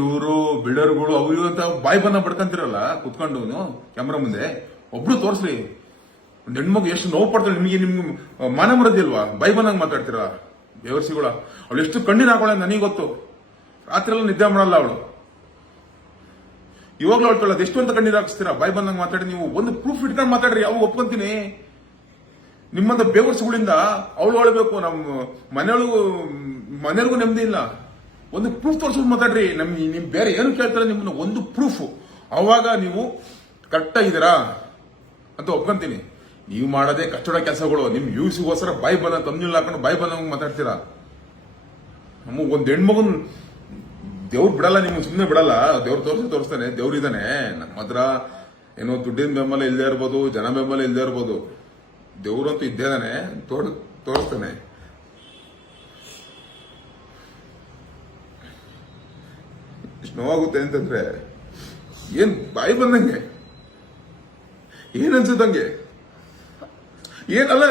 ಇವರು ಬಿಲ್ಡರ್ಗಳು ಅವು ಇವು ಅಂತ ಬಾಯಿ ಬಂದ ಬಡ್ಕಂತಿರಲ್ಲ ಕುತ್ಕೊಂಡು ಕ್ಯಾಮ್ರಾ ಮುಂದೆ ಒಬ್ರು ತೋರ್ಸ್ರಿ. ಒಂದ್ ಹೆಣ್ಮಗು ಎಷ್ಟು ನೋವು ಪಡ್ತಾಳೆ. ನಿಮ್ಗೆ ಮಾನ ಮರದಿಲ್ವಾ? ಬಾಯಿ ಬಂದಂಗ್ ಮಾತಾಡ್ತೀರಾ ಬೇವರ್ಸಿಗಳ. ಅವಳು ಎಷ್ಟು ಕಣ್ಣೀರ್ ಹಾಕೊಳ್ಳ ನನಗೆ ಗೊತ್ತು. ರಾತ್ರಿ ಎಲ್ಲ ನಿದ್ದೆ ಮಾಡಲ್ಲ ಅವಳು. ಇವಾಗ್ಲೂ ಹೇಳ್ತಾಳ ಎಷ್ಟು ಅಂತ ಕಣ್ಣೀರ್ ಹಾಕಿಸ್ತೀರಾ? ಬಾಯಿ ಬಂದಂಗ್ ಮಾತಾಡಿ. ನೀವು ಒಂದು ಪ್ರೂಫ್ ಇಟ್ಕೊಂಡು ಮಾತಾಡ್ರಿ, ಅವಾಗ ಒಪ್ಕೊಂತೀನಿ. ನಿಮ್ಮಂತ ಬೇವರ್ಸಿಗಳಿಂದ ಅವಳು ಆಳ್ಬೇಕು, ನಮ್ಮ ಮನೆಯವ್ರಿಗೂ ನೆಮ್ಮದಿ ಇಲ್ಲ. ಒಂದು ಪ್ರೂಫ್ ತೋರಿಸೋದು ಮಾತಾಡ್ರಿ. ನಿಮ್ ಬೇರೆ ಏನು ಕೇಳ್ತಾರೆ, ನಿಮ್ಮನ್ನ ಒಂದು ಪ್ರೂಫ್. ಅವಾಗ ನೀವು ಕರೆಕ್ಟ್ ಆಗಿದ್ದೀರಾ ಅಂತ ಒಪ್ಕೊಂತೀನಿ. ನೀವು ಮಾಡೋದೇ ಕಷ್ಟದ ಕೆಲಸಗಳು. ನಿಮ್ ಯೂಸ್ಗೋಸ್ಕರ ಬಾಯಿ ಬಂದ ತಮ್ನಿಲ್ ಹಾಕೊಂಡು ಬಾಯಿ ಬಂದಂಗ ಮಾತಾಡ್ತೀರಾ. ನಮ್ಮ ಒಂದ್ ಹೆಣ್ಮಗನ್ ದೇವ್ರು ಬಿಡಲ್ಲ, ನಿಮ್ಗೆ ಸುಮ್ಮನೆ ಬಿಡಲ್ಲ. ದೇವ್ರು ತೋರಿಸ್ತಾನೆ. ದೇವ್ರು ಇದ್ದಾನೆ ನಮ್ಮ ಹತ್ರ. ಏನೋ ದುಡ್ಡಿನ ಬೆಂಬಲ ಇಲ್ಲದೆ ಇರ್ಬೋದು, ಜನ ಬೆಂಬಲ ಇಲ್ಲದೆ ಇರ್ಬೋದು, ದೇವ್ರಂತೂ ಇದ್ದೇದಾನೆ, ತೋರಿಸ್ತಾನೆ. ಎಷ್ಟು ನೋವಾಗುತ್ತೆ ಅಂತಂದ್ರೆ, ಏನ್ ಬಾಯಿ ಬಂದಂಗೆ, ಏನ್ ಅನ್ಸುತ್ತಂಗೆ, ಏನಲ್ಲ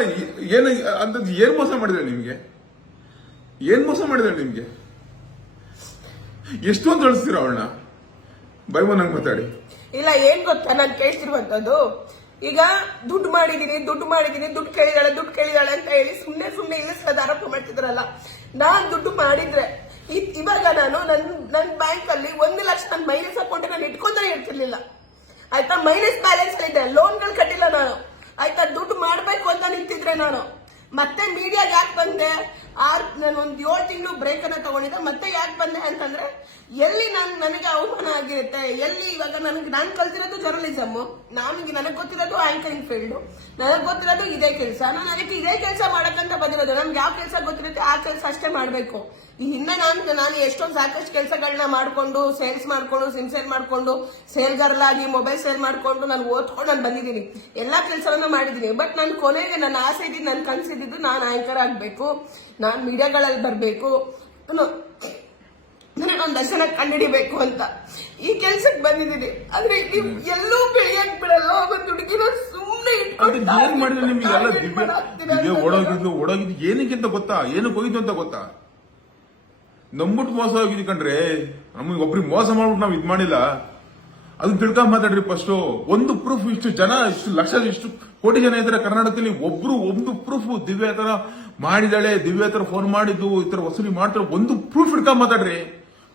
ಏನ್ ಅಂತಂದ್ ಏನ್ ಮೋಸ ಮಾಡಿದ್ರೆ ನಿಮ್ಗೆ? ಏನ್ ಮೋಸ ಮಾಡಿದ್ರೆ ನಿಮ್ಗೆ? ಎಷ್ಟು ಅಂತ ಅಳಿಸ್ತೀರ ಅವಳನ್ನ? ಬಾಯಿ ಬಂದಂಗೆ ಮಾತಾಡಿ. ಇಲ್ಲ, ಏನ್ ಗೊತ್ತಾ ನಾನು ಕೇಳ್ತಿರುವಂತದ್ದು, ಈಗ ದುಡ್ಡು ಮಾಡಿದೀನಿ, ದುಡ್ಡು ಕೇಳಿದಾಳೆ ಅಂತ ಹೇಳಿ ಸುಮ್ನೆ ಇಲ್ಲಿಸದ ಆರೋಪ ಮಾಡ್ತಿದ್ರಲ್ಲ. ನಾನ್ ದುಡ್ಡು ಮಾಡಿದ್ರೆ ಇವಾಗ ನಾನು ನನ್ನ ಬ್ಯಾಂಕ್ ಅಲ್ಲಿ 1 ಲಕ್ಷ ನನ್ನ ಮೈನಸ್ ಅಕೌಂಟ್ ನಾನು ಇಟ್ಕೊಂಡೇ ಇರ್ತಿರ್ಲಿಲ್ಲ. ಆಯ್ತಾ, ಮೈನಸ್ ಬ್ಯಾಲೆನ್ಸ್ ಇದೆ, ಲೋನ್ಗಳು ಕಟ್ಟಿಲ್ಲ ನಾನು. ಆಯ್ತಾ, ದುಡ್ಡು ಮಾಡ್ಬೇಕು ಅಂತ ನಿಂತಿದ್ರೆ ನಾನು ಮತ್ತೆ ಮೀಡಿಯಾಗ ಯಾಕೆ ಬಂದೆ? ನಾನು ಒಂದ್ 7 ತಿಂಗಳು ಬ್ರೇಕ್ ಅನ್ನ ತಗೊಂಡಿದ್ದೆ. ಮತ್ತೆ ಯಾಕೆ ಬಂದೆ ಅಂತಂದ್ರೆ, ಎಲ್ಲಿ ನನಗೆ ಅವಮಾನ ಆಗಿರುತ್ತೆ, ಎಲ್ಲಿ ಇವಾಗ ನಾನು ಕಲ್ತಿರೋದು ಜರ್ನಲಿಸಮ್, ನನಗೆ ಗೊತ್ತಿರೋದು ಆಂಕರಿಂಗ್ ಫೀಲ್ಡ್, ನನಗೆ ಗೊತ್ತಿರೋದು ಇದೇ ಕೆಲಸ. ನಾನು ಅದಕ್ಕೆ ಇದೇ ಕೆಲಸ ಮಾಡಕ್ಕಂತ ಬಂದಿರೋದು. ನಮ್ಗೆ ಯಾವ ಕೆಲಸ ಗೊತ್ತಿರುತ್ತೆ ಆ ಕೆಲಸ ಅಷ್ಟೇ ಮಾಡ್ಬೇಕು. ಈ ಹಿಂದೆ ನಾನು ಎಷ್ಟೊಂದು ಸಾಕಷ್ಟು ಕೆಲಸಗಳನ್ನ ಮಾಡ್ಕೊಂಡು, ಸೇಲ್ಸ್ ಮಾಡ್ಕೊಂಡು, ಸಿಮ್ ಸೇಲ್ ಮಾಡ್ಕೊಂಡು, ಸೇಲ್ಗಾರಲಾಗಿ ಮೊಬೈಲ್ ಸೇಲ್ ಮಾಡ್ಕೊಂಡು ನಾನು ಓದ್ಕೊಂಡು ನಾನು ಬಂದಿದ್ದೀನಿ. ಎಲ್ಲಾ ಕೆಲಸವನ್ನ ಮಾಡಿದೀನಿ. ಬಟ್ ನಾನು ಕೊನೆಗೆ ನನ್ನ ಆಸೆ ಇದ್ದಿದ್ದು, ನನ್ನ ಕನಸಿದ್ದು ನಾನು ಆಂಕರ್ ಆಗ್ಬೇಕು, ನಾನು ಮೀಡಿಯಾಗಳಲ್ಲಿ ಬರ್ಬೇಕು, ನನಗೊಂದು ದರ್ಶನ ಕಂಡುಹಿಡಿಬೇಕು ಅಂತ ಈ ಕೆಲ್ಸಕ್ಕೆ ಬಂದಿದ್ದೀನಿ. ಆದ್ರೆ ಎಲ್ಲೂ ಬೆಳೆಯಕ್ ಬಿಡಲ್ಲ. ಒಂದು ಹುಡುಗಿನ ಸುಮ್ಮನೆ ಏನ್ ಮಾಡಿದ್ರೆ ನಿಮ್ಗೆಲ್ಲ ದಿವ್ಯ ಓಡೋಗಿದ್ದು ಏನಕ್ಕೆ ಅಂತ ಗೊತ್ತಾ? ಏನಕ್ಕೆ ಹೋಗಿದ್ದು ಅಂತ ಗೊತ್ತಾ? ನಂಬಿಟ್ಟು ಮೋಸ ಹೋಗಿದ್ವಿ ಕಣ್ರೆ. ನಮಗೆ ಒಬ್ರಿಗೆ ಮೋಸ ಮಾಡ್ಬಿಟ್ಟು ನಾವ್ ಇದ್ ಮಾಡಿಲ್ಲ. ಅದನ್ನ ತಿಳ್ಕೊಂಡ್ ಮಾತಾಡ್ರಿ ಫಸ್ಟ್. ಒಂದು ಪ್ರೂಫ್, ಇಷ್ಟು ಜನ, ಇಷ್ಟು ಲಕ್ಷ, ಇಷ್ಟು ಕೋಟಿ ಜನ ಇದ್ದಾರೆ ಕರ್ನಾಟಕದಲ್ಲಿ. ಒಂದು ಪ್ರೂಫ್ ದಿವ್ಯ ತರ ಮಾಡಿದಾಳೆ, ದಿವ್ಯ ತರ ಫೋನ್ ಮಾಡಿದ್ದು, ಈ ತರ ವಸೂಲಿ ಮಾಡ್ತಾರೆ, ಒಂದು ಪ್ರೂಫ್ ಇಟ್ಕೊಂಡ್ ಮಾತಾಡ್ರಿ.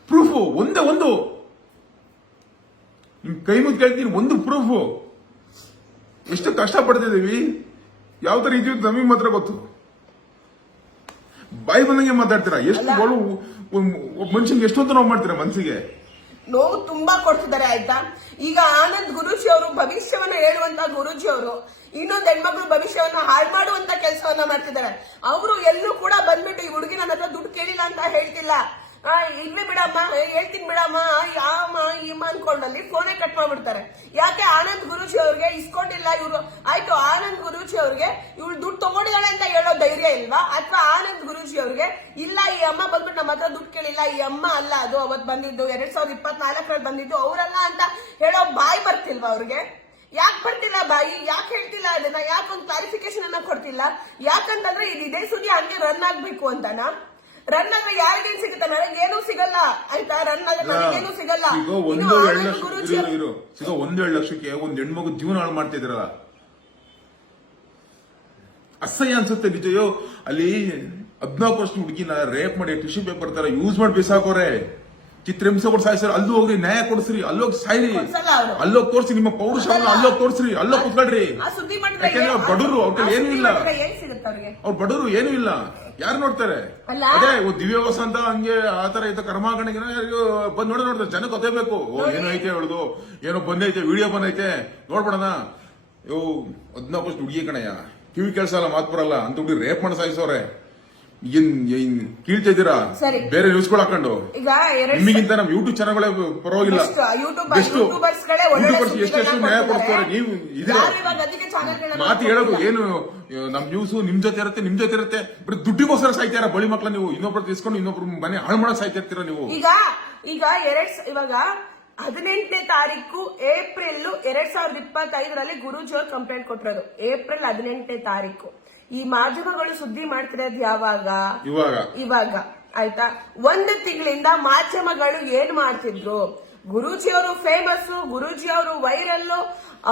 ಪ್ರೂಫ್ ಒಂದೇ ಒಂದು. ನಿಮ್ ಕೈ ಮುದ್ದು ಕೇಳ್ತೀನಿ, ಒಂದು ಪ್ರೂಫ್. ಎಷ್ಟು ಕಷ್ಟ ಪಡ್ತಿದೀವಿ, ಯಾವ ತರ ಇದೀವಿ ನಮಗೆ ಮಾತ್ರ ಗೊತ್ತು. ಬಾಯಿ ಬಂದಂಗೆ ಮಾತಾಡ್ತೀರಾ. ಎಷ್ಟು ಒಬ್ಬ ಮನುಷ್ಯನಿಗೆ ಎಷ್ಟೊಂದು ನೋವು ಮಾಡ್ತೀರಾ ಮನಸ್ಸಿಗೆ. ನೋವು ತುಂಬಾ ಕೊಡ್ತಿದ್ದಾರೆ. ಆಯ್ತಾ, ಈಗ ಆನಂದ್ ಗುರೂಜಿ ಅವರು, ಭವಿಷ್ಯವನ್ನ ಹೇಳುವಂತ ಗುರೂಜಿ ಅವರು, ಇನ್ನೊಂದು ಹೆಣ್ಮಕ್ಳು ಭವಿಷ್ಯವನ್ನ ಹಾಳು ಮಾಡುವಂತ ಕೆಲಸವನ್ನ ಮಾಡ್ತಿದ್ದಾರೆ. ಅವರು ಎಲ್ಲೂ ಕೂಡ ಬಂದ್ಬಿಟ್ಟು ಈ ಹುಡುಗಿ ನನ್ನ ಹತ್ರ ದುಡ್ಡು ಕೇಳಿಲ್ಲ ಅಂತ ಹೇಳ್ತಿಲ್ಲ. ಇಲ್ವೇ ಬಿಡಮ್ಮ, ಹೇಳ್ತೀನಿ ಬಿಡಮ್ಮ, ಯಾಮ ಇಮ್ಮ ಅನ್ಕೊಂಡಲ್ಲಿ ಫೋನೇ ಕಟ್ ಮಾಡ್ಬಿಡ್ತಾರೆ. ಯಾಕೆ? ಆನಂದ್ ಗುರೂಜಿ ಅವ್ರಿಗೆ ಇಸ್ಕೊಂಡಿಲ್ಲ ಇವ್ರು. ಆಯ್ತು, ಆನಂದ್ ಗುರೂಜಿ ಅವ್ರಿಗೆ ಇವಳು ದುಡ್ಡು ತಗೊಂಡಿದ್ದಾಳೆ ಅಂತ ಹೇಳೋ ಧೈರ್ಯ ಇಲ್ವಾ? ಅಥವಾ ಆನಂದ್ ಗುರೂಜಿ ಅವ್ರಿಗೆ ಇಲ್ಲ, ಈ ಅಮ್ಮ ಬಂದ್ಬಿಟ್ಟು ನಮ್ಮ ಹತ್ರ ದುಡ್ಡು ಕೇಳಿಲ್ಲ, ಈ ಅಮ್ಮ ಅಲ್ಲ ಅದು ಅವತ್ ಬಂದಿದ್ದು 2024 ಬಂದಿದ್ದು ಅವರಲ್ಲ ಅಂತ ಹೇಳೋ ಬಾಯಿ ಬರ್ತಿಲ್ವಾ ಅವ್ರಿಗೆ? ಯಾಕೆ ಬರ್ತಿಲ್ಲ ಬಾಯಿ? ಯಾಕೆ ಹೇಳ್ತಿಲ್ಲ ಅದನ್ನ? ಯಾಕೊಂದು ಕ್ಲಾರಿಫಿಕೇಶನ್ ಅನ್ನ ಕೊಡ್ತಿಲ್ಲ? ಯಾಕಂತಂದ್ರೆ ಇದೇ ಸುದ್ದಿ ಹಂಗೆ ರನ್ ಆಗ್ಬೇಕು ಅಂತನಾ? ರನ್ ಆದ್ರೆ ಯಾರಿಗೇನು ಸಿಗುತ್ತೆ? ನನಗೇನು ಸಿಗಲ್ಲ. ಆಯ್ತಾ, ರನ್ ಆದ್ರೆ ನನಗೇನು ಸಿಗಲ್ಲ. ಈಗ 1.7 ಲಕ್ಷಕ್ಕೆ ಒಂದ್ ಹೆಣ್ಮಗು ಜೀವನ ಹಾಳು ಮಾಡ್ತಿದ್ರಲ್ಲ, ಅಸಹ್ಯ ಅನ್ಸುತ್ತೆ ನಿಜಯೋ. ಅಲ್ಲಿ 14 ವರ್ಷ ಹುಡುಗಿನ ರೇಪ್ ಮಾಡಿ ಟಿಶ್ಯೂ ಪೇಪರ್ ತರ ಯೂಸ್ ಮಾಡಿ ಬಿಸಾಕೋರೆ, ಚಿತ್ರಹಿಂಸೆಗಳು ಸಾಯಿಸ್ತಾರೆ. ಅಲ್ಲೂ ಹೋಗ್ರಿ, ನ್ಯಾಯ ಕೊಡಿಸ್ರಿ, ಅಲ್ಲೋಗಿ ಸಾಯ್ರಿ, ಅಲ್ಲೋಗಿ ತೋರಿಸಿ ನಿಮ್ಮ ಪೌರುಷವನ್ನ, ಅಲ್ಲೋಗಿ ತೋರಿಸ್ರಿ, ಅಲ್ಲೋಗಿ ಕುತ್ಕೊಳ್ರಿ. ಯಾಕಂದ್ರೆ ಅವ್ರು ಬಡವರು, ಅವ್ರ ಏನೂ ಇಲ್ಲ, ಅವ್ರು ಬಡವರು, ಏನೂ ಇಲ್ಲ, ಯಾರು ನೋಡ್ತಾರೆ? ಅದೇ ದಿವ್ಯವಸ ಅಂತ ಹಂಗೆ ಆತರ ಐತೆ ಕರ್ಮಾಗಣಿಗೆ ಬಂದ್ ನೋಡ್ತಾರೆ. ಜನಕ್ಕೆ ಗೊತ್ತೇಬೇಕು, ಏನೋ ಐತೆ ಹೇಳುದು, ಏನೋ ಬಂದೈತೆ, ವಿಡಿಯೋ ಬಂದೈತೆ, ನೋಡ್ಬಿಡೋಣ. 14 ವರ್ಷ ಹುಡುಗಿ ಕಣಯ್ಯ, ಕಿವಿ ಕೆಲ್ಸಲ್ಲ, ಮಾತು ಬರಲ್ಲ ಅಂತ ಹುಡುಗಿ ರೇಪ್ ಮಾಡಿ ಸಾಯಿಸೋರೆ. ಏನ್ ಕೀಳ್ತಾ ಇದ್ದೀರಾ ಬೇರೆ ನ್ಯೂಸ್ಗಳು ಹಾಕೊಂಡು? ನಿಮಗಿಂತ ನಮ್ ಯೂಟ್ಯೂಬ್ ಚಾನಲ್ಗಳೇ ಪರವಾಗಿಲ್ಲ. ಯೂಟ್ಯೂಬರ್ಸ್ ಎಷ್ಟೆಷ್ಟು ನ್ಯಾಯ ಕೊಡ್ತಾರೆ. ನೀವು ಇದ್ರ ಮಾತು ಹೇಳೋದು ಏನು? ನಮ್ ನ್ಯೂಸ್ ನಿಮ್ ಜೊತೆ ಇರುತ್ತೆ. ಬರೀ ದುಡ್ಡಿಗೋಸ್ಕರ ಸಾಯ್ತಾರ ಬಳಿ ಮಕ್ಳ. ನೀವು ಇನ್ನೊಬ್ರು ತಿಸ್ಕೊಂಡು ಇನ್ನೊಬ್ರು ಮನೆ ಹಾಳು ಮಾಡಕ್ ಸಾಯ್ತಿರ್ತೀರ ನೀವು. ಈಗ ಇವಾಗ 18ನೇ ತಾರೀಕು ಏಪ್ರಿಲ್ 2025 ಗುರೂಜಿ ಅವರು ಕಂಪ್ಲೇಂಟ್ ಕೊಟ್ಟಿರೋದು. ಏಪ್ರಿಲ್ 18ನೇ ತಾರೀಕು. ಈ ಮಾಧ್ಯಮಗಳು ಸುದ್ದಿ ಮಾಡ್ತಿರೋದು ಯಾವಾಗ? ಇವಾಗ ಆಯ್ತಾ. ಒಂದು ತಿಂಗಳಿಂದ ಮಾಧ್ಯಮಗಳು ಏನ್ ಮಾಡ್ತಿದ್ರು, ಗುರೂಜಿಯವರು ಫೇಮಸ್, ಗುರೂಜಿಯವರು ವೈರಲ್,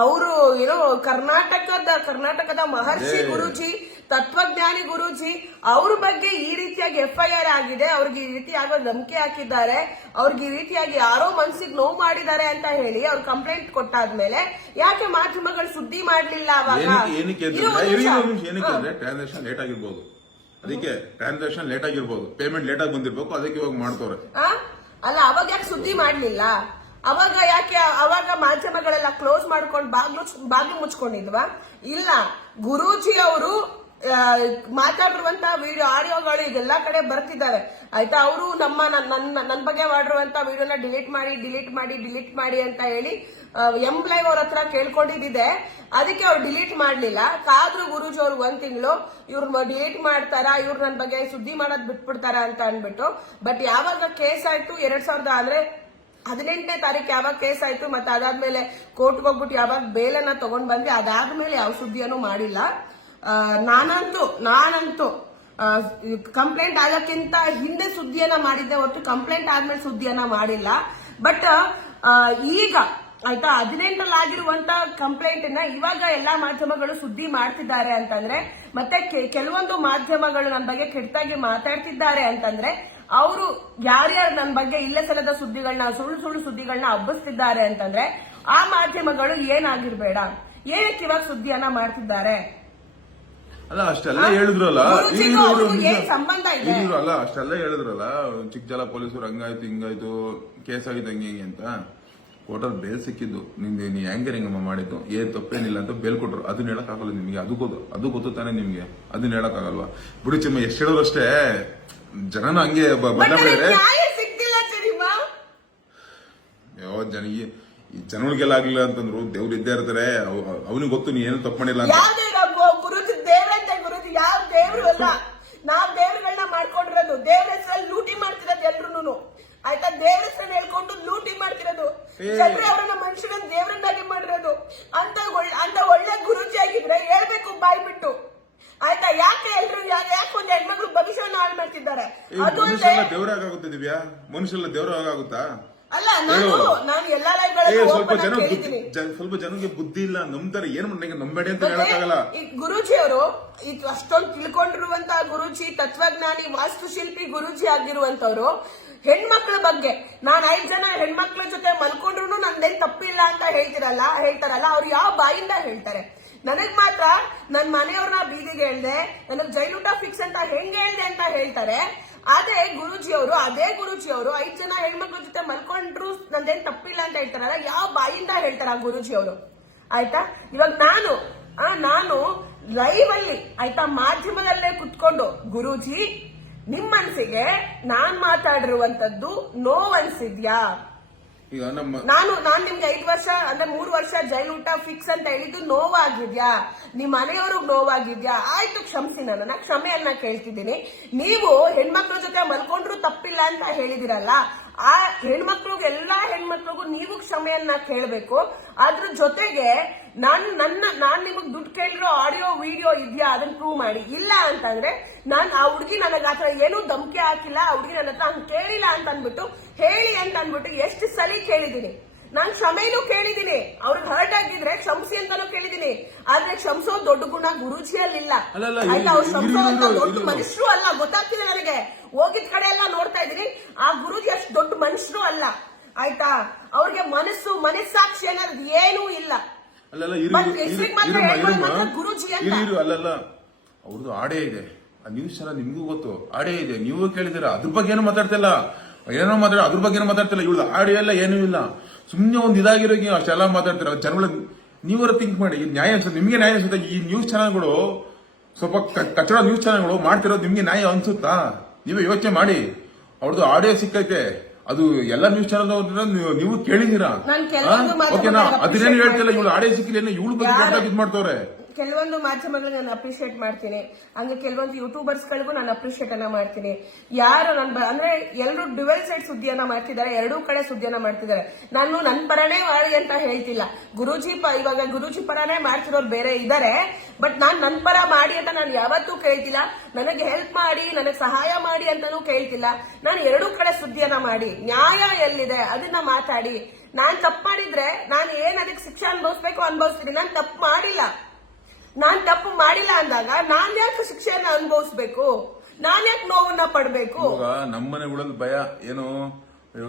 ಅವರು ಏನೋ ಕರ್ನಾಟಕದ ಮಹರ್ಷಿ ಗುರೂಜಿ, ತತ್ವಜ್ಞಾನಿ ಗುರೂಜಿ, ಅವ್ರ ಬಗ್ಗೆ ಈ ರೀತಿಯಾಗಿ FIR ಆಗಿದೆ, ಅವ್ರಿಗೆ ಈ ರೀತಿಯಾಗಿ ಧಮಕಿ ಹಾಕಿದ್ದಾರೆ, ಅವ್ರಿಗೆ ಈ ರೀತಿಯಾಗಿ ಯಾರೋ ಮನ್ಸಿಗೆ ನೋವು ಮಾಡಿದ್ದಾರೆ ಅಂತ ಹೇಳಿ ಅವ್ರು ಕಂಪ್ಲೇಂಟ್ ಕೊಟ್ಟಾದ್ಮೇಲೆ ಯಾಕೆ ಮಾಧ್ಯಮಗಳು ಸುದ್ದಿ ಮಾಡ್ಲಿಲ್ಲ ಅವಾಗ? ಏನಕ್ಕೆ ಟ್ರಾನ್ಸಾಕ್ಷನ್ ಲೇಟ್ ಆಗಿರ್ಬೋದು, ಅದಕ್ಕೆ ಟ್ರಾನ್ಸಾಕ್ಷನ್ ಲೇಟ್ ಆಗಿರ್ಬೋದು, ಪೇಮೆಂಟ್ ಲೇಟ್ ಆಗಿ ಬಂದಿರ್ಬೇಕು, ಅದಕ್ಕೆ ಇವಾಗ ಮಾಡ್ತವ್ರೆ. ಅಲ್ಲ, ಅವಾಗ ಯಾಕೆ ಸುದ್ದಿ ಮಾಡ್ಲಿಲ್ಲ? ಅವಾಗ ಮಾಧ್ಯಮಗಳೆಲ್ಲ ಕ್ಲೋಸ್ ಮಾಡ್ಕೊಂಡು ಬಾಗ್ಲು ಮುಚ್ಕೊಂಡಿದ್ವಾ? ಇಲ್ಲ, ಗುರೂಜಿ ಅವರು ಮಾತಾಡಿರುವಂತ ವಿಡಿಯೋ ಆಡಿಯೋಗಳು ಇದೆಲ್ಲಾ ಕಡೆ ಬರ್ತಿದ್ದಾರೆ ಆಯ್ತಾ. ಅವರು ನನ್ನ ಬಗ್ಗೆ ಮಾಡಿರುವಂತ ವಿಡಿಯೋನ ಡಿಲೀಟ್ ಮಾಡಿ ಅಂತ ಹೇಳಿ ಎಂಪ್ಲಾಯ್ ಅವ್ರ ಹತ್ರ ಕೇಳ್ಕೊಂಡಿದ್ದೆ. ಅದಕ್ಕೆ ಅವ್ರು ಡಿಲೀಟ್ ಮಾಡ್ಲಿಲ್ಲ. ಕಾದ್ರು ಗುರೂಜಿ ಅವ್ರು 1 ತಿಂಗಳು ಇವ್ರು ಡಿಲೀಟ್ ಮಾಡ್ತಾರ, ಇವ್ರು ನನ್ನ ಬಗ್ಗೆ ಸುದ್ದಿ ಮಾಡೋದ್ ಬಿಟ್ಬಿಡ್ತಾರ ಅಂತ ಅನ್ಬಿಟ್ಟು. ಬಟ್ ಯಾವಾಗ ಕೇಸ್ ಆಯ್ತು 18ನೇ ತಾರೀಕು ಯಾವಾಗ ಕೇಸ್ ಆಯ್ತು, ಮತ್ತೆ ಅದಾದ್ಮೇಲೆ ಕೋರ್ಟ್ಗೆ ಹೋಗ್ಬಿಟ್ಟು ಯಾವಾಗ ಬೇಲನ್ನ ತಗೊಂಡ್ ಬಂದ್ವಿ, ಅದಾದ್ಮೇಲೆ ಯಾವ ಸುದ್ದಿಯನ್ನು ಮಾಡಿಲ್ಲ. ನಾನಂತೂ ಕಂಪ್ಲೇಂಟ್ ಆಗಕ್ಕಿಂತ ಹಿಂದೆ ಸುದ್ದಿಯನ್ನ ಮಾಡಿದ್ದೆ ಹೊರತು ಕಂಪ್ಲೇಂಟ್ ಆದ್ಮೇಲೆ ಸುದ್ದಿಯನ್ನ ಮಾಡಿಲ್ಲ. ಬಟ್ ಈಗ ಆಯ್ತಾ 18ರಲ್ಲಿ ಆಗಿರುವಂತ ಕಂಪ್ಲೇಂಟ್ ನ ಇವಾಗ ಎಲ್ಲಾ ಮಾಧ್ಯಮಗಳು ಸುದ್ದಿ ಮಾಡ್ತಿದ್ದಾರೆ ಅಂತಂದ್ರೆ, ಮತ್ತೆ ಕೆಲವೊಂದು ಮಾಧ್ಯಮಗಳು ನನ್ನ ಬಗ್ಗೆ ಕೆಟ್ಟದಾಗಿ ಮಾತಾಡ್ತಿದ್ದಾರೆ ಅಂತಂದ್ರೆ, ಅವರು ಯಾರ್ಯಾರು ನನ್ನ ಬಗ್ಗೆ ಇಲ್ಲ ಸಲ್ಲದ ಸುದ್ದಿಗಳನ್ನ, ಸುಳ್ಳು ಸುದ್ದಿಗಳನ್ನ ಹಬ್ಬಿಸ್ತಿದ್ದಾರೆ ಅಂತಂದ್ರೆ ಆ ಮಾಧ್ಯಮಗಳು ಏನಾಗಿರ್ಬೇಡ, ಏನಕ್ಕೆ ಇವಾಗ ಸುದ್ದಿಯನ್ನ ಮಾಡ್ತಿದ್ದಾರೆ? ಅಲ್ಲ ಅಷ್ಟೆಲ್ಲ ಹೇಳಿದ್ರಲ್ಲ, ಸಂಬಂಧ ಇದೆ ಅಲ್ಲ ಅಷ್ಟೆಲ್ಲ ಹೇಳಿದ್ರಲ್ಲ, ಚಿಕ್ಕಜಾಲ ಪೊಲೀಸರು ಹಂಗಾಯ್ತು ಹಿಂಗಾಯ್ತು ಕೇಸ್ ಆಗಿತ್ತು ಹಂಗೆ ಅಂತ. ಕೋರ್ಟಲ್ಲಿ ಬೇಲ್ ಸಿಕ್ಕಿದ್ದು, ನೀ ಹೆಂಗಮ್ಮ ಮಾಡಿದ್ದು, ಏನ್ ತಪ್ಪೇನಿಲ್ಲ ಅಂತ ಬೇಲ್ ಕೊಟ್ರು. ಅದನ್ನ ಹೇಳಕ್ ಆಗಲ್ಲ ನಿಮ್ಗೆ, ಅದು ಗೊತ್ತು ತಾನೆ ನಿಮ್ಗೆ, ಅದನ್ನ ಹೇಳಕ್ ಆಗಲ್ವಾ? ಬಿಡು ಚಿಮ್ಮ, ಎಷ್ಟು ಹೇಳಿದ್ರು ಅಷ್ಟೇ, ಜನನ ಹಂಗೆ ಬದಲಾವಣೆ. ಜನಗಳಿಗೆಲ್ಲ ಆಗ್ಲಿಲ್ಲ ಅಂತಂದ್ರು ದೇವ್ರು ಇದ್ದೇ ಇರ್ತಾರೆ, ಅವನಿಗೆ ಗೊತ್ತು ನೀ ಏನು ತಪ್ಪು ಮಾಡಿಲ್ಲ ಅಂತ. ಗುರುಜಿ ದೇವ್ರಂತೆ, ಗುರುಜಿ ಯಾವ ದೇವ್ರು ಅಲ್ಲ, ನಾವ್ ದೇವ್ರುಗಳನ್ನ ಮಾಡ್ಕೊಂಡಿರೋದು, ದೇವ್ರ ಹೆಸರಲ್ಲಿ ಲೂಟಿ ಮಾಡ್ತಿರೋದು ಎಲ್ರು ಆಯ್ತಾ. ದೇವ್ರ ಹೆಸರಲ್ಲಿ ಹೇಳ್ಕೊಂಡು ಲೂಟಿ ಮಾಡ್ತಿರೋದು, ಜನರೇ ಅವರನ್ನ ಮನುಷ್ಯರನ್ನ ದೇವ್ರನ್ನಾಗಿ ಮಾಡಿರೋದು. ಅಂತ ಒಳ್ಳೆ ಗುರುಜಿ ಆಗಿದ್ರೆ ಹೇಳ್ಬೇಕು ಬಾಯ್ ಬಿಟ್ಟು ಆಯ್ತಾ. ಯಾಕೆ ಎಲ್ರು ಯಾಕೆ ಒಂದು ಹೆಣ್ಮಕ್ಳು ಭವಿಷ್ಯವನ್ನು ಹಾಳು ಮಾಡ್ತಿದ್ದಾರೆ? ಅದು ದೇವರಾಗುತ್ತೆ ದಿವ್ಯಾ, ಮನುಷ್ಯಲ್ಲ ದೇವರಾಗುತ್ತಾ? ಅಲ್ಲ, ನಾನು ಎಲ್ಲಾ ಲೈವ್ಗಳಲ್ಲಿ ಸ್ವಲ್ಪ ಜನಕ್ಕೆ ಬುದ್ಧಿ ಇಲ್ಲ, ನಂಬ್ತಾರೆ. ಏನ್ ನಂಬೇಡಿ ಅಂತ ಹೇಳಕ್ಕಾಗಲ್ಲ. ಗುರೂಜಿ ಅವರು ಅಷ್ಟೊಂದು ತಿಳ್ಕೊಂಡಿರುವಂತಹ ಗುರೂಜಿ, ತತ್ವಜ್ಞಾನಿ, ವಾಸ್ತುಶಿಲ್ಪಿ ಗುರೂಜಿ ಆಗಿರುವಂತವ್ರು ಹೆಣ್ಮಕ್ಳ ಬಗ್ಗೆ, ನಾನು 5 ಜನ ಹೆಣ್ಮಕ್ಳ ಜೊತೆ ಮಲ್ಕೊಂಡ್ರು ನಂದೇನ್ ತಪ್ಪಿಲ್ಲ ಅಂತ ಹೇಳ್ತಾರಲ್ಲ, ಅವ್ರು ಯಾವ ಬಾಯಿಂದ ಹೇಳ್ತಾರೆ? ನನಗ್ ಮಾತ್ರ ನನ್ ಮನೆಯವ್ರನ್ನ ಬೀದಿಗೆ ಹೇಳ್ದೆ, ನನಗ್ ಜೈಲೂಟ ಫಿಕ್ಸ್ ಅಂತ ಹೆಂಗೆ ಹೇಳ್ದೆ ಅಂತ ಹೇಳ್ತಾರೆ. ಅದೇ ಗುರೂಜಿಯವರು 5 ಜನ ಹೆಣ್ಮಕ್ಳ ಜೊತೆ ಮಲ್ಕೊಂಡ್ರು ನಂದೇನ್ ತಪ್ಪಿಲ್ಲ ಅಂತ ಹೇಳ್ತಾರಲ್ಲ, ಯಾವ ಬಾಯಿಂದ ಹೇಳ್ತಾರ ಗುರೂಜಿಯವರು ಆಯ್ತಾ. ಇವಾಗ ನಾನು ಲೈವ್ ಅಲ್ಲಿ ಆಯ್ತಾ ಮಾಧ್ಯಮದಲ್ಲೇ ಕುತ್ಕೊಂಡು, ಗುರೂಜಿ ನಿಮ್ ಮನ್ಸಿಗೆ ನಾನ್ ಮಾತಾಡಿರುವಂತದ್ದು ನೋವು ಅನ್ಸಿದ್ಯಾ? ನಾನು ನಿಮ್ಗೆ 5 ವರ್ಷ ಅಂದ್ರೆ 3 ವರ್ಷ ಜೈಲೂಟ ಫಿಕ್ಸ್ ಅಂತ ಹೇಳಿದ್ದು ನೋವಾಗಿದ್ಯಾ? ನಿಮ್ ಮನೆಯವ್ರಿಗೆ ನೋವಾಗಿದ್ಯಾ? ಆಯ್ತು, ಕ್ಷಮಿಸಿ, ನನ್ನ ಕ್ಷಮೆಯನ್ನ ಕೇಳ್ತಿದ್ದೀನಿ. ನೀವು ಹೆಣ್ಮಕ್ಳ ಜೊತೆ ಮಲ್ಕೊಂಡ್ರು ತಪ್ಪಿಲ್ಲ ಅಂತ ಹೇಳಿದಿರಲ್ಲ, ಆ ಎಲ್ಲಾ ಹೆಣ್ಮಕ್ಳಿಗೂ ನೀವು ಕ್ಷಮೆಯನ್ನ ಕೇಳಬೇಕು. ಅದ್ರ ಜೊತೆಗೆ ನಾನ್ ನಿಮಗ್ ದುಡ್ಡು ಕೇಳಿರೋ ಆಡಿಯೋ ವಿಡಿಯೋ ಇದೆಯಾ, ಅದನ್ನ ಪ್ರೂವ್ ಮಾಡಿ. ಇಲ್ಲ ಅಂತಂದ್ರೆ ಆ ಹುಡುಗಿ ನನಗ ಆತರ ಏನೂ ಧಮಕಿ ಹಾಕಿಲ್ಲ, ಆ ಹುಡುಗಿ ನನ್ನ ಹತ್ರ ಹಂಗ್ ಕೇಳಿಲ್ಲ ಅಂತ ಅನ್ಬಿಟ್ಟು ಹೇಳಿ ಅಂತ ಅನ್ಬಿಟ್ಟು ಎಷ್ಟು ಸಲ ಕೇಳಿದೀನಿ. ನಾನ್ ಕ್ಷಮೆನೂ ಕೇಳಿದೀನಿ, ಅವ್ರಿಗೆ ಹರ್ಟ್ ಆಗಿದ್ರೆ ಕ್ಷಮಿಸಿ ಅಂತಾನು ಕೇಳಿದೀನಿ. ಆದ್ರೆ ಕ್ಷಮಿಸೋ ದೊಡ್ಡ ಗುಣ ಗುರೂಜಿಯಲ್ಲಿಲ್ಲ ಆಯ್ತಾ. ಅವ್ರು ಕ್ಷಮಿಸೋಂತ ದೊಡ್ಡ ಮನುಷ್ಯರು ಅಲ್ಲ, ಗೊತ್ತಾಗ್ತಿದೆ ನನಗೆ. ಹೋಗಿದ್ ಕಡೆ ಎಲ್ಲ ನೋಡ್ತಾ ಇದೀನಿ, ಆ ಗುರೂಜಿ ಅಷ್ಟು ದೊಡ್ಡ ಮನುಷ್ಯರು ಅಲ್ಲ ಆಯ್ತಾ. ಅವ್ರಿಗೆ ಮನಸ್ಸಾಕ್ಷಿ ಅನ್ನೋದು ಏನೂ ಇಲ್ಲ. ಗುರೂಜಿ ಅಲ್ಲಲ್ಲ, ಅವ್ರದ್ದು ಆಡೇ ಇದೆ, ಆ ನ್ಯೂಸ್ ಚಾನಲ್ ನಿಮ್ಗೂ ಗೊತ್ತು, ಆಡೇ ಇದೆ, ನೀವು ಕೇಳಿದಿರ, ಅದ್ರ ಬಗ್ಗೆ ಏನು ಮಾತಾಡ್ತಿಲ್ಲ, ಅದ್ರ ಬಗ್ಗೆ ಏನು ಮಾತಾಡ್ತಿಲ್ಲ. ಇವಳು ಆಡಿಯೋ ಎಲ್ಲ ಏನೂ ಇಲ್ಲ, ಸುಮ್ನೆ ಒಂದ್ ಇದಾಗಿರೋ ಅಷ್ಟೆಲ್ಲ ಮಾತಾಡ್ತೀರ. ಜನಗಳ ನೀವರ ಥಿಂಕ್ ಮಾಡಿ, ನ್ಯಾಯ ಅನ್ಸುತ್ತೆ ನಿಮ್ಗೆ, ನ್ಯಾಯ ಅನ್ಸುತ್ತೆ? ಈ ನ್ಯೂಸ್ ಚಾನಲ್ಗಳು ಸ್ವಲ್ಪ ಕಚ್ಚಡ ನ್ಯೂಸ್ ಚಾನಲ್ಗಳು ಮಾಡ್ತಿರೋದು ನಿಮ್ಗೆ ನ್ಯಾಯ ಅನ್ಸುತ್ತಾ? ನೀವೇ ಯೋಚನೆ ಮಾಡಿ. ಅವ್ರದ್ದು ಆಡಿಯೋ ಸಿಕ್ಕೈತೆ, ಅದು ಎಲ್ಲ ನ್ಯೂಸ್ ಚಾನಲ್ ನೀವು ಕೇಳಿದೀರಾ? ಓಕೆನಾ? ಅದನ್ನೇನು ಹೇಳ್ತಿಲ್ಲ, ಇವಳು ಆಡಿಯೋ ಸಿಕ್ಕಿಲ್ಲ, ಇವಳು ಬಗ್ಗೆ ಇದ್ ಮಾಡ್ತವ್ರೆ. ಕೆಲವೊಂದು ಮಾಧ್ಯಮಗಳು ನಾನು ಅಪ್ರಿಶಿಯೇಟ್ ಮಾಡ್ತೀನಿ, ಹಂಗೆ ಕೆಲವೊಂದು ಯೂಟ್ಯೂಬರ್ಸ್ಗಳಿಗೂ ನಾನು ಅಪ್ರಿಶಿಯೇಟ್ ಅನ್ನ ಮಾಡ್ತೀನಿ. ಯಾರು ಅಂದ್ರೆ ಎಲ್ಲರೂ ಡ್ಯುವೆಲ್ ಸೈಡ್ ಸುದ್ದಿಯನ್ನ ಮಾಡ್ತಿದ್ದಾರೆ, ಎರಡೂ ಕಡೆ ಸುದ್ದಿಯನ್ನ ಮಾಡ್ತಿದ್ದಾರೆ. ನಾನು ನನ್ನ ಪರನೇ ಮಾಡಿ ಅಂತ ಹೇಳ್ತಿಲ್ಲ. ಇವಾಗ ಗುರೂಜಿ ಪರನೇ ಮಾಡ್ತಿರೋರು ಬೇರೆ ಇದ್ದಾರೆ, ಬಟ್ ನಾನ್ ನನ್ನ ಪರ ಮಾಡಿ ಅಂತ ನಾನು ಯಾವತ್ತೂ ಕೇಳ್ತಿಲ್ಲ. ನನಗೆ ಹೆಲ್ಪ್ ಮಾಡಿ, ನನಗೆ ಸಹಾಯ ಮಾಡಿ ಅಂತಾನೂ ಕೇಳ್ತಿಲ್ಲ. ನಾನು ಎರಡೂ ಕಡೆ ಸುದ್ದಿಯನ್ನ ಮಾಡಿ, ನ್ಯಾಯ ಎಲ್ಲಿದೆ ಅದನ್ನ ಮಾತಾಡಿ. ನಾನ್ ತಪ್ಪು ಮಾಡಿದ್ರೆ ನಾನು ಅದಕ್ಕೆ ಶಿಕ್ಷೆ ಅನುಭವಿಸ್ಬೇಕು ಅನುಭವಿಸ್ತೀನಿ. ನಾನ್ ತಪ್ಪು ಮಾಡಿಲ್ಲ ಅಂದಾಗ ನಾನ್ ಯಾಕೆ ಶಿಕ್ಷೆಯನ್ನ ಅನುಭವಿಸ್ಬೇಕು? ನಾನ್ ಯಾಕೆ ನೋವನ್ನ ಪಡ್ಬೇಕು? ನಮ್ಮನೆಗಳಲ್ಲಿ ಭಯ ಏನು,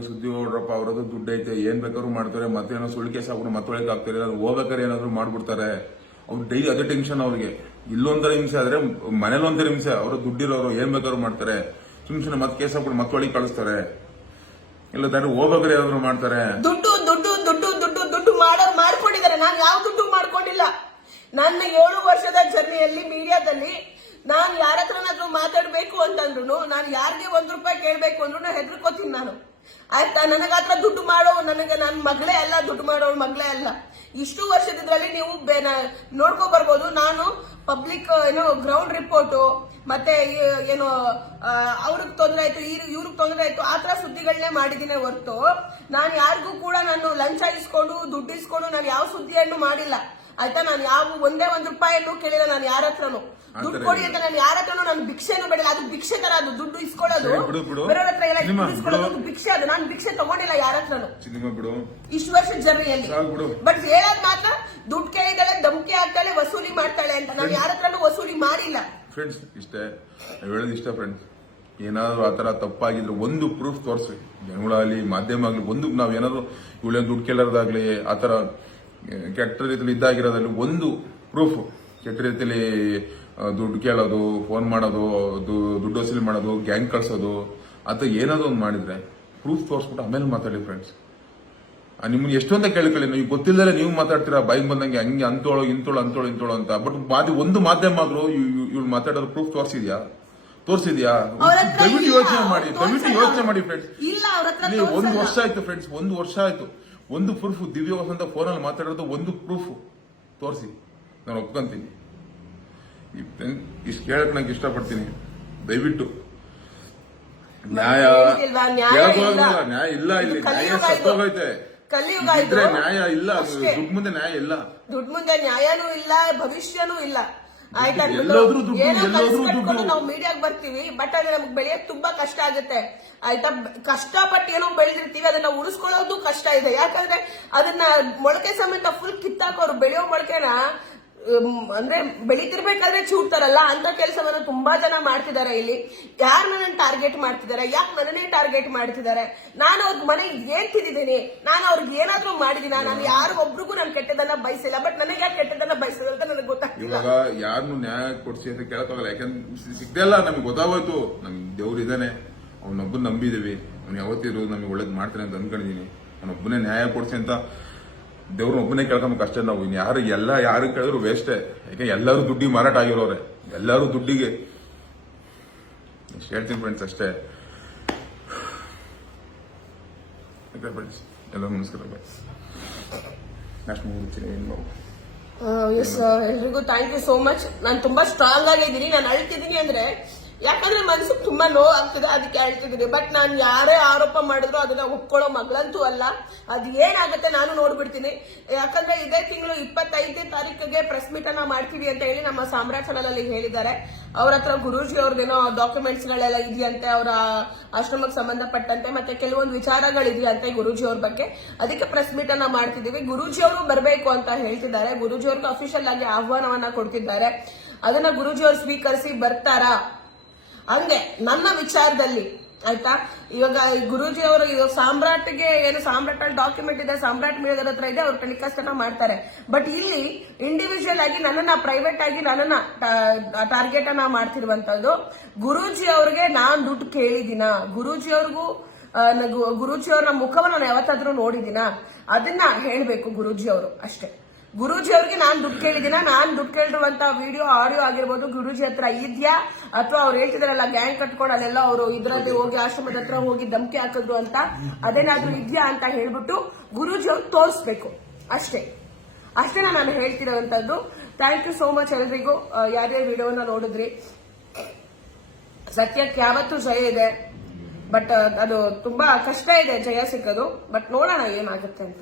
ಸುದ್ದಿ ಹೊಡ್ರಪ್ಪ ಅವರದು ದುಡ್ಡು ಐತೆ, ಏನ್ ಬೇಕಾದ್ರು ಮಾಡ್ತಾರೆ, ಮತ್ತೇನೋ ಸುಳ್ಳು ಕೇಸ್ ಹಾಕ್ಬಿಟ್ಟು ಮತ್ತೊಳಗೆ ಹಾಕ್ತಾರೆ, ಅದು ಹೋಗ್ಬೇಕಾದ್ರೆ ಏನಾದ್ರು ಮಾಡ್ಬಿಡ್ತಾರೆ. ಅವ್ರು ಡೈಲಿ ಅದೇ ಟೆನ್ಷನ್ ಅವ್ರಿಗೆ. ಇಲ್ಲೊಂದರ ಹಿಂಸೆ ಆದ್ರೆ ಮನೇಲಿ ಒಂದರ ಹಿಂಸೆ. ಅವರು ದುಡ್ಡಿರೋರು ಏನ್ ಬೇಕಾದ್ರು ಮಾಡ್ತಾರೆ, ಸುಮ್ನೆ ಮತ್ತೆ ಕೇಸ್ ಹಾಕ್ಬಿಟ್ಟು ಮತ್ತೊಳಗೆ ಕಳಿಸ್ತಾರೆ. ಇಲ್ಲ ತಾನೆ ಹೋಗ್ಬೇಕಾದ್ರೆ ಏನಾದ್ರು ಮಾಡ್ತಾರೆ. ದುಡ್ಡು ಮಾಡೋರು ಮಾಡ್ಕೊಂಡಿದ್ದಾರೆ. ನಾನು ಯಾವ ದುಡ್ಡು ಮಾಡ್ಕೊಂಡಿಲ್ಲ. ನನ್ನ 7 ವರ್ಷದ ಜರ್ನಿಯಲ್ಲಿ ಮೀಡಿಯಾದಲ್ಲಿ ನಾನು ಯಾರ ಹತ್ರನಾದ್ರೂ ಮಾತಾಡ್ಬೇಕು ಅಂತಂದ್ರು, ನಾನು ಯಾರಿಗೆ ₹1 ಕೇಳ್ಬೇಕು ಅಂದ್ರೂ ಹೆದರ್ಕೋತೀನಿ ನಾನು. ಆಯ್ತಾ? ನನಗ ಹತ್ರ ದುಡ್ಡು ಮಾಡೋ ನನ್ನ ಮಗಳೇ ಅಲ್ಲ, ದುಡ್ಡು ಮಾಡೋಳು ಮಗಳೇ ಅಲ್ಲ. ಇಷ್ಟು ವರ್ಷದಿದ್ರಲ್ಲಿ ನೀವು ನೋಡ್ಕೊ ಬರ್ಬೋದು. ನಾನು ಪಬ್ಲಿಕ್ ಗ್ರೌಂಡ್ ರಿಪೋರ್ಟು ಮತ್ತೆ ಅವ್ರಿಗೆ ತೊಂದರೆ ಆಯ್ತು, ಇವ್ರಿಗೆ ತೊಂದರೆ ಆಯ್ತು, ಆತರ ಸುದ್ದಿಗಳನ್ನೇ ಮಾಡಿದೀನಿ ಹೊರತು ನಾನು ಯಾರಿಗೂ ಕೂಡ ನಾನು ಲಂಚ ಇಸ್ಕೊಂಡು ದುಡ್ಡು ಇಸ್ಕೊಂಡು ನಾನು ಯಾವ ಸುದ್ದಿಯನ್ನು ಮಾಡಿಲ್ಲ. ಆಯ್ತಾ? ನಾನು ಒಂದೇ ₹1 ಕೇಳಿಲ್ಲ. ನಾನು ಯಾರ ಹತ್ರನು ದುಡ್ಡು ಕೊಡಿ ಅಂತ ನಾನು ಯಾರ ಹತ್ರನು ನಾನು ಭಿಕ್ಷೆನೂ ಬೇಡಿಲ್ಲ. ಅದು ಭಿಕ್ಷೆ ತರ, ಅದು ದುಡ್ಡು ಇಸ್ಕೊಳ್ಳೋದು ಬೇರೆಯವ್ರ ಹತ್ರ ಎಲ್ಲ ಇಸ್ಕೊಳ್ಳೋದು ಭಿಕ್ಷೆ. ಅದು ನಾನು ಭಿಕ್ಷೆ ತಗೊಂಡಿಲ್ಲ ಯಾರ ಹತ್ರನು ಇಷ್ಟು ವರ್ಷ ಜರ್ನಿಯಲ್ಲಿ. ಬಟ್ ಹೇಳೋದ್ ಮಾತ್ರ ದುಡ್ಡು ಕೇಳಿದಾಳೆ, ಧಮಕಿ ಹಾಕ್ತಾಳೆ, ವಸೂಲಿ ಮಾಡ್ತಾಳೆ ಅಂತ. ನಾನು ಯಾರ ಹತ್ರನು ವಸೂಲಿ ಮಾಡಿಲ್ಲ. ಫ್ರೆಂಡ್ಸ್ ಇಷ್ಟೇ ಹೇಳೋದು ಇಷ್ಟ. ಫ್ರೆಂಡ್ಸ್ ಏನಾದ್ರು ಆತರ ತಪ್ಪಾಗಿದ್ರೆ ಒಂದು ಪ್ರೂಫ್ ತೋರಿಸ್ರಿ. ಜನಗಳಾಗ್ಲಿ ಮಾಧ್ಯಮ ಆಗ್ಲಿ, ಒಂದು ನಾವ್ ಏನಾದ್ರು ಇವಳೇನು ದುಡ್ಡು ಕೇಳೋದಾಗ್ಲಿ ಆತರ ಕೆಟ್ಟ ರೀತಿಯಲ್ಲಿ ಇದ್ದಾಗಿರೋದ್ರಲ್ಲಿ ಒಂದು ಪ್ರೂಫ್, ಕೆಟ್ಟ ರೀತಿಯಲ್ಲಿ ದುಡ್ಡು ಕೇಳೋದು, ಫೋನ್ ಮಾಡೋದು, ದುಡ್ಡು ವಸೂಲಿ ಮಾಡೋದು, ಗ್ಯಾಂಗ್ ಕಳ್ಸೋದು, ಅಥವಾ ಏನಾದ್ರು ಒಂದು ಮಾಡಿದ್ರೆ ಪ್ರೂಫ್ ತೋರಿಸ್ಬಿಟ್ಟು ಆಮೇಲೆ ಮಾತಾಡಿ ಫ್ರೆಂಡ್ಸ್. ನಿಮ್ಗೆ ಎಷ್ಟೊಂತ ಕೇಳ್ಕೊಳ್ಳಿ, ನೀವು ಗೊತ್ತಿಲ್ಲದೆ ನೀವು ಮಾತಾಡ್ತೀರಾ ಬಾಯಿಗೆ ಬಂದಂಗೆ, ಹಂಗೆ ಅಂತೋಳು ಇಂತೋಳು ಅಂತ. ಬಟ್ ಒಂದು ಮಾಧ್ಯಮ ಆದ್ರೂ ಇವ್ಳು ಮಾತಾಡೋದು ಪ್ರೂಫ್ ತೋರಿಸಿದ್ಯಾ? ದಯವಿಟ್ಟು ಯೋಚನೆ ಮಾಡಿ ಫ್ರೆಂಡ್ಸ್. ನೀವು 1 ವರ್ಷ ಆಯ್ತು ಫ್ರೆಂಡ್ಸ್, 1 ವರ್ಷ ಆಯ್ತು. ಒಂದು ಪ್ರೂಫ್, ದಿವ್ಯ ವಸಂತ ಫೋನಲ್ಲಿ ಮಾತಾಡೋದು ಒಂದು ಪ್ರೂಫ್ ತೋರಿಸಿ, ನಾನು ಒಪ್ಕೊಂತೀನಿ. ಇಷ್ಟು ಕೇಳಕ್ ನಂಗೆ ಇಷ್ಟಪಡ್ತೀನಿ. ದಯವಿಟ್ಟು ನ್ಯಾಯ ಇಲ್ಲ, ಇಲ್ಲಿ ನ್ಯಾಯ ಸತ್ತೋಗೈತೆ. ಇದ್ರೆ ನ್ಯಾಯ ಇಲ್ಲ, ದುಡ್ಡು ಮುಂದೆ ನ್ಯಾಯ ಇಲ್ಲ, ದುಡ್ಡು ಮುಂದೆ ನ್ಯಾಯನೂ ಇಲ್ಲ, ಭವಿಷ್ಯನೂ ಇಲ್ಲ. ಆಯ್ತಾ? ನಾವು ಮೀಡಿಯಾಗ್ ಬರ್ತೀವಿ, ಬಟ್ ಅಲ್ಲಿ ನಮ್ಗೆ ಬೆಳೆಯಕ್ ತುಂಬಾ ಕಷ್ಟ ಆಗುತ್ತೆ. ಆಯ್ತಾ? ಕಷ್ಟಪಟ್ಟು ಏನೋ ಬೆಳೆದಿರ್ತೀವಿ, ಅದನ್ನ ಉಳಿಸ್ಕೊಳ್ಳೋದು ಕಷ್ಟ ಇದೆ. ಯಾಕಂದ್ರೆ ಅದನ್ನ ಮೊಳಕೆ ಸಮೇತ ಫುಲ್ ಕಿತ್ತಾಕೋರು. ಬೆಳೆಯೋ ಮೊಳಕೆನ ಅಂದ್ರೆ ಬೆಳಿತಿರ್ಬೇಕಾದ್ರೆ ಚೂಡ್ತಾರಲ್ಲ, ಅಂತ ಕೆಲಸವನ್ನ ತುಂಬಾ ಜನ ಮಾಡ್ತಿದ್ದಾರೆ. ಇಲ್ಲಿ ಯಾರು ನನ್ನ ಟಾರ್ಗೆಟ್ ಮಾಡ್ತಿದ್ದಾರೆ, ಯಾಕೆ ನನ್ನನ್ನೇ ಟಾರ್ಗೆಟ್ ಮಾಡ್ತಿದ್ದಾರೆ? ನಾನು ಅವ್ರ ಮನೆಗೆ ಏನ್ ತಿಂದಿದ್ದೀನಿ, ನಾನು ಅವ್ರಿಗೆ ಏನಾದ್ರೂ ಮಾಡಿದೀನ? ನಾನು ಯಾರಿಗೊಬ್ರಿಗೂ ನಾನು ಕೆಟ್ಟದನ್ನ ಬಯಸಿಲ್ಲ. ಬಟ್ ನನಗೆ ಯಾಕೆ ಕೆಟ್ಟದನ್ನ ಬಯಸಿದ್ರು ಅಂತ ನನಗೆ ಗೊತ್ತಾಗ್ತಿಲ್ಲ. ಇವಾಗ ಯಾರನ್ನು ನ್ಯಾಯ ಕೊಡ್ಸಿ ಅಂತ ಕೇಳಕ್ಕಾಗಲ್ಲ. ಯಾಕಂದ್ರೆ ಸಿಗ್ದೆಲ್ಲ ನಮ್ಗೆ ಗೊತ್ತಾಗೋಯ್ತು. ನಮ್ಗೆ ದೇವ್ರು ಇದ್ದಾನೆ, ಅವನೊಬ್ಬನ ನಂಬಿದೀವಿ, ಅವ್ನು ಯಾವತ್ತಿರು ನಮ್ಗೆ ಒಳ್ಳೇದ್ ಮಾಡ್ತಾನೆ ಅಂತ ಅನ್ಕೊಂಡಿದೀನಿ. ಅವನೊಬ್ಬನೇ ನ್ಯಾಯ ಕೊಡ್ಸಿ ಅಂತ ದೇವ್ರ ಒಬ್ಬನೇ ಕೇಳ್ಕೊಂಬೇಕು ಅಷ್ಟೇ. ನಾವು ಯಾರು ಕೇಳಿದ್ರು ವೇಸ್ಟೇ. ಯಾಕೆ ಎಲ್ಲರೂ ದುಡ್ಡಿಗೆ ಮಾರಾಟ ಆಗಿರೋರೆ, ಎಲ್ಲರೂ ದುಡ್ಡಿಗೆ. ಇಷ್ಟು ಹೇಳ್ತೀನಿ ಫ್ರೆಂಡ್ಸ್ ಅಷ್ಟೇ. ಫ್ರೆಂಡ್ಸ್ ಎಲ್ಲ ನಮಸ್ಕಾರ. ಎಲ್ರಿಗೂ ಥ್ಯಾಂಕ್ ಯು ಸೋ ಮಚ್. ನಾನು ತುಂಬಾ ಸ್ಟ್ರಾಂಗ್ ಆಗಿದ್ದೀನಿ. ನಾನು ಅಳ್ತಿದ್ದೀನಿ ಅಂದ್ರೆ ಯಾಕಂದ್ರೆ ಮನ್ಸಿಗೆ ತುಂಬಾ ನೋವು ಆಗ್ತದೆ, ಅದಕ್ಕೆ ಹೇಳ್ತಿದ್ದೀನಿ. ಬಟ್ ನಾನು ಯಾರೇ ಆರೋಪ ಮಾಡಿದ್ರು ಅದನ್ನ ಒಪ್ಕೊಳ್ಳೋ ಮಗಳಂತೂ ಅಲ್ಲ. ಅದು ಏನಾಗುತ್ತೆ ನಾನು ನೋಡ್ಬಿಡ್ತೀನಿ. ಯಾಕಂದ್ರೆ ಇದೇ ತಿಂಗಳು 25ನೇ ತಾರೀಕಿಗೆ ಪ್ರೆಸ್ ಮೀಟ್ ಅನ್ನ ಮಾಡ್ತೀವಿ ಅಂತ ಹೇಳಿ ನಮ್ಮ ಸಾಮ್ರಾಟ್ ಚಾನಲ್ ಅಲ್ಲಿ ಹೇಳಿದ್ದಾರೆ. ಅವ್ರ ಹತ್ರ ಗುರೂಜಿ ಅವ್ರದ್ದೇನೋ ಡಾಕ್ಯುಮೆಂಟ್ಸ್ ಗಳೆಲ್ಲ ಇದೆಯಂತೆ, ಅವರ ಆಶ್ರಮಕ್ಕೆ ಸಂಬಂಧಪಟ್ಟಂತೆ, ಮತ್ತೆ ಕೆಲವೊಂದು ವಿಚಾರಗಳಿದೆಯಂತೆ ಗುರೂಜಿ ಅವ್ರ ಬಗ್ಗೆ. ಅದಕ್ಕೆ ಪ್ರೆಸ್ ಮೀಟ್ ಅನ್ನ ಮಾಡ್ತಿದೀವಿ. ಗುರೂಜಿ ಅವರು ಬರಬೇಕು ಅಂತ ಹೇಳ್ತಿದ್ದಾರೆ. ಗುರೂಜಿ ಅವ್ರಿಗೆ ಅಫಿಷಿಯಲ್ ಆಗಿ ಆಹ್ವಾನವನ್ನ ಕೊಡ್ತಿದ್ದಾರೆ. ಅದನ್ನ ಗುರೂಜಿ ಅವ್ರು ಸ್ವೀಕರಿಸಿ ಬರ್ತಾರಾ ಹಂಗೆ ನನ್ನ ವಿಚಾರದಲ್ಲಿ. ಆಯ್ತಾ? ಇವಾಗ ಗುರೂಜಿ ಅವರು ಸಾಮ್ರಾಟ್ಗೆ ಏನು ಸಾಮ್ರಾಟ್ ಅಲ್ಲಿ ಡಾಕ್ಯುಮೆಂಟ್ ಇದೆ, ಸಾಮ್ರಾಟ್ ಮೀಡಿಯಾದ ಹತ್ರ ಇದೆ, ಅವ್ರು ಟೆಲಿಕಾಸ್ಟ್ ಅನ್ನ ಮಾಡ್ತಾರೆ. ಬಟ್ ಇಲ್ಲಿ ಇಂಡಿವಿಜುವಲ್ ಆಗಿ ನನ್ನನ್ನ ಪ್ರೈವೇಟ್ ಆಗಿ ನನ್ನನ್ನ ಟಾರ್ಗೆಟ್ ಅನ್ನ ಮಾಡ್ತಿರುವಂತದ್ದು. ಗುರೂಜಿ ಅವ್ರಿಗೆ ನಾನ್ ದುಡ್ಡು ಕೇಳಿದಿನ? ಗುರೂಜಿ ಅವ್ರಿಗೂ ಗುರೂಜಿ ಅವ್ರ ಮುಖವನ್ನು ನಾನು ಯಾವತ್ತಾದ್ರೂ ನೋಡಿದಿನ? ಅದನ್ನ ಹೇಳ್ಬೇಕು ಗುರೂಜಿ ಅವರು ಅಷ್ಟೇ. ಗುರೂಜಿ ಅವ್ರಿಗೆ ನಾನ್ ದುಡ್ಡು ಕೇಳಿದಿನ? ನಾನ್ ದುಡ್ಡು ಕೇಳಿರುವಂತ ವಿಡಿಯೋ ಆಡಿಯೋ ಆಗಿರ್ಬೋದು ಗುರೂಜಿ ಹತ್ರ ಇದ್ಯಾ? ಅಥವಾ ಅವ್ರು ಹೇಳ್ತಿದಾರಲ್ಲ ಗ್ಯಾಂಗ್ ಕಟ್ಕೊಂಡು ಅಲ್ಲೆಲ್ಲ ಅವರು ಇದ್ರಲ್ಲಿ ಹೋಗಿ ಆಶ್ರಮದ ಹತ್ರ ಹೋಗಿ ಧಮಕಿ ಹಾಕಿದ್ರು ಅಂತ, ಅದೇನಾದ್ರೂ ಇದ್ಯಾ ಅಂತ ಹೇಳ್ಬಿಟ್ಟು ಗುರೂಜಿ ಅವ್ರು ತೋರಿಸ್ಬೇಕು ಅಷ್ಟೇ. ನಾನು ಹೇಳ್ತಿರೋಂಥದ್ದು. ಥ್ಯಾಂಕ್ ಯು ಸೋ ಮಚ್ ಎಲ್ರಿಗೂ ಯಾರ್ಯಾರು ವಿಡಿಯೋನ ನೋಡಿದ್ರಿ. ಸತ್ಯಕ್ಕೆ ಯಾವತ್ತೂ ಜಯ ಇದೆ, ಬಟ್ ಅದು ತುಂಬಾ ಕಷ್ಟ ಇದೆ ಜಯ ಸಿಕ್ಕೋದು. ಬಟ್ ನೋಡೋಣ ಏನಾಗುತ್ತೆ ಅಂತ.